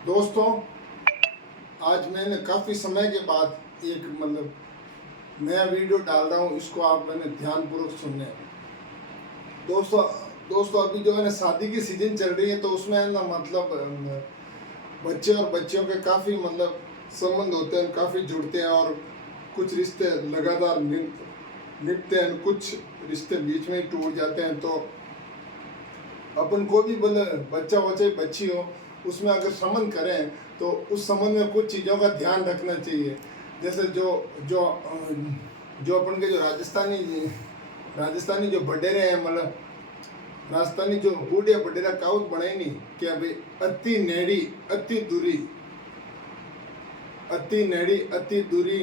दोस्तों, आज मैंने काफ़ी समय के बाद एक नया वीडियो डाल रहा हूँ। इसको आप मैंने ध्यानपूर्वक सुनने। दोस्तों दोस्तों अभी जो है ना शादी की सीजन चल रही है, तो उसमें है ना बच्चे और बच्चियों के काफ़ी संबंध होते हैं, काफ़ी जुड़ते हैं और कुछ रिश्ते लगातार निभते हैं, कुछ रिश्ते बीच में ही टूट जाते हैं। तो अपन को भी बच्चा हो चाहे बच्ची हो, उसमें अगर संबंध करें तो उस संबंध में कुछ चीज़ों का ध्यान रखना चाहिए। जैसे जो जो जो अपन के जो राजस्थानी जो बडेरे हैं, राजस्थानी जो बूढ़े बडेरा कहावत बनाई नहीं कि भाई अति नेड़ी अति दूरी, अति नेड़ी अति दूरी,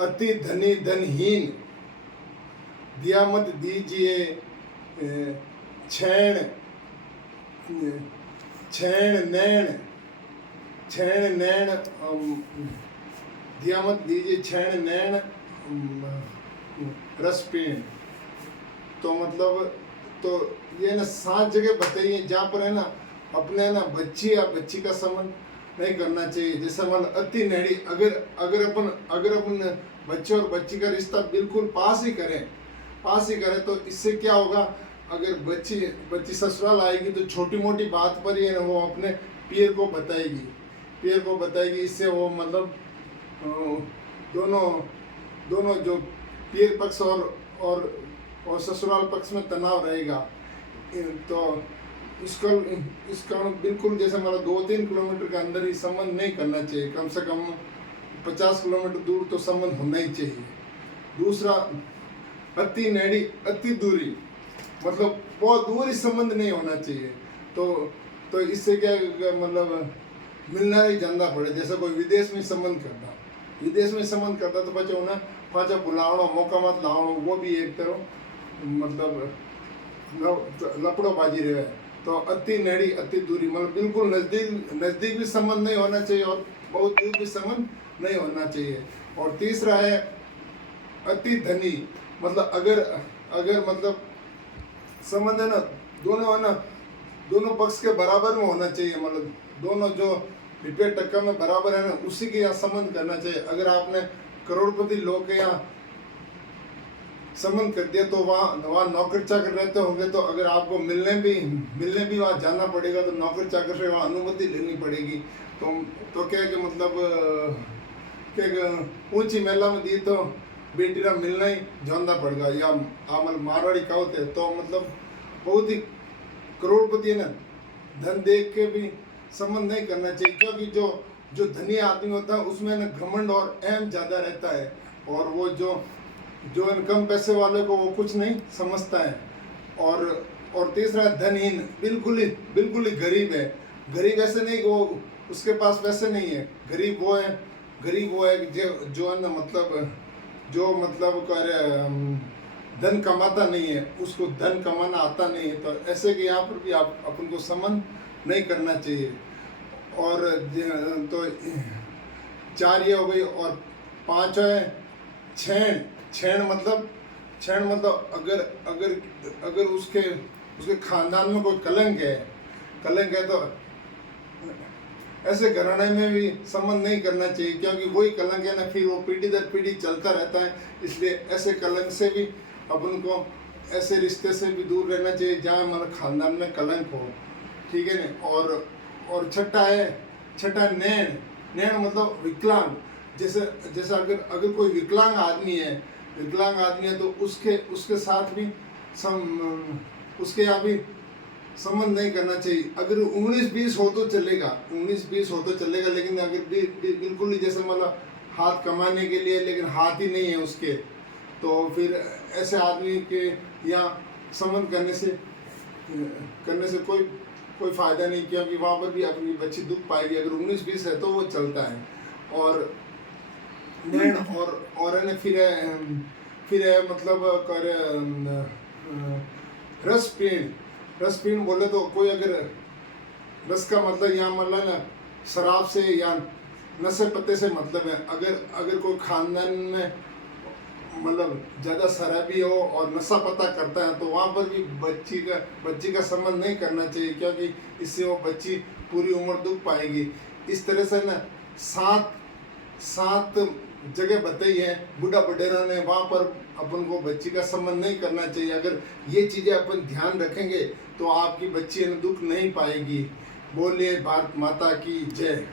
अति धनी धनहीन, दिया मत दीजिए छेण छेण नैण, छेण नैण दिया मत दीजिए छेण नैण रस पीण। तो ये ना 7 जगह बताइए जहाँ पर है ना अपने ना बच्ची या बच्ची का संबंध नहीं करना चाहिए। जैसे अति नेड़ी, अगर अपन बच्चे और बच्ची का रिश्ता बिल्कुल पास ही करें तो इससे क्या होगा, अगर बच्ची ससुराल आएगी तो छोटी मोटी बात पर ही है ना वो अपने पियर को बताएगी। इससे वो दोनों जो पियर पक्ष और ससुराल पक्ष में तनाव रहेगा। तो इसका बिल्कुल जैसे 2-3 किलोमीटर के अंदर ही संबंध नहीं करना चाहिए, कम से कम 50 किलोमीटर दूर तो संबंध होना ही चाहिए। दूसरा, अति नेड़ी अति दूरी, बहुत दूर ही संबंध नहीं होना चाहिए। तो इससे क्या मिलना ही जानना पड़े। जैसे कोई विदेश में संबंध करता तो बच्चे उन्हें पाचा बुलावना, मौका मत लावना, वो भी एक तरह लपड़ोबाजी रहे। तो अति नेड़ी अति दूरी बिल्कुल नज़दीक भी संबंध नहीं होना चाहिए और बहुत दूर भी संबंध नहीं होना चाहिए। और तीसरा है अति धनी, अगर संबंध है ना दोनों पक्ष के बराबर में होना चाहिए। दोनों जो रुपये टक्का में बराबर है ना, उसी के यहाँ संबंध करना चाहिए। अगर आपने करोड़पति लोग के यहाँ संबंध कर दिया तो वहाँ नौकर चाकर रहते होंगे, तो अगर आपको मिलने भी वहाँ जाना पड़ेगा तो नौकर चाकर से वहाँ अनुमति लेनी पड़ेगी। तो क्या है कि ऊंची मेला में दी तो बेटी का मिलना ही जानना पड़ेगा, या मारवाड़ी कहावत है। तो बहुत ही करोड़पति है ना, धन देख के भी संबंध नहीं करना चाहिए, क्योंकि जो धनी आदमी होता है उसमें ना घमंड और अहम ज़्यादा रहता है, और वो जो कम पैसे वाले को वो कुछ नहीं समझता है। और तीसरा, धनहीन, बिल्कुल ही गरीब है। गरीब ऐसे नहीं वो उसके पास पैसे नहीं है, गरीब वो है जो है ना जो धन कमाता नहीं है, उसको धन कमाना आता नहीं है। तो ऐसे कि यहाँ पर भी अपन को संबंध नहीं करना चाहिए। और तो 4 ये हो गई। और 5 है छेण अगर उसके खानदान में कोई कलंक है तो ऐसे घराने में भी संबंध नहीं करना चाहिए, क्योंकि वही कलंक है ना फिर वो पीढ़ी दर पीढ़ी चलता रहता है। इसलिए ऐसे कलंक से भी अपन को, ऐसे रिश्ते से भी दूर रहना चाहिए जहाँ खानदान में कलंक हो, ठीक है ना। और छठा नैण विकलांग। जैसे अगर कोई विकलांग आदमी है तो उसके साथ भी उसके यहाँ भी संबंध नहीं करना चाहिए। अगर 19-20 हो तो चलेगा, लेकिन अगर बिल्कुल ही जैसे हाथ कमाने के लिए लेकिन हाथ ही नहीं है उसके, तो फिर ऐसे आदमी के यहाँ संबंध करने से कोई फायदा नहीं, क्योंकि वहाँ पर भी अपनी बच्ची दुख पाएगी। अगर 19-20 है तो वो चलता है। और नैण और है ना फिर है रस पीण बोले तो कोई अगर रस का यहाँ ना शराब से या नशे पत्ते से है। अगर कोई खानदान में ज़्यादा शराबी हो और नशा पता करता है तो वहाँ पर भी बच्ची का संबंध नहीं करना चाहिए, क्योंकि इससे वो बच्ची पूरी उम्र दुख पाएगी। इस तरह से ना सात जगह बताई है बूढ़ा बडेरा ने, वहाँ पर अपन को बच्ची का संबंध नहीं करना चाहिए। अगर ये चीज़ें अपन ध्यान रखेंगे तो आपकी बच्ची दुख नहीं पाएगी। बोलिए भारत माता की जय।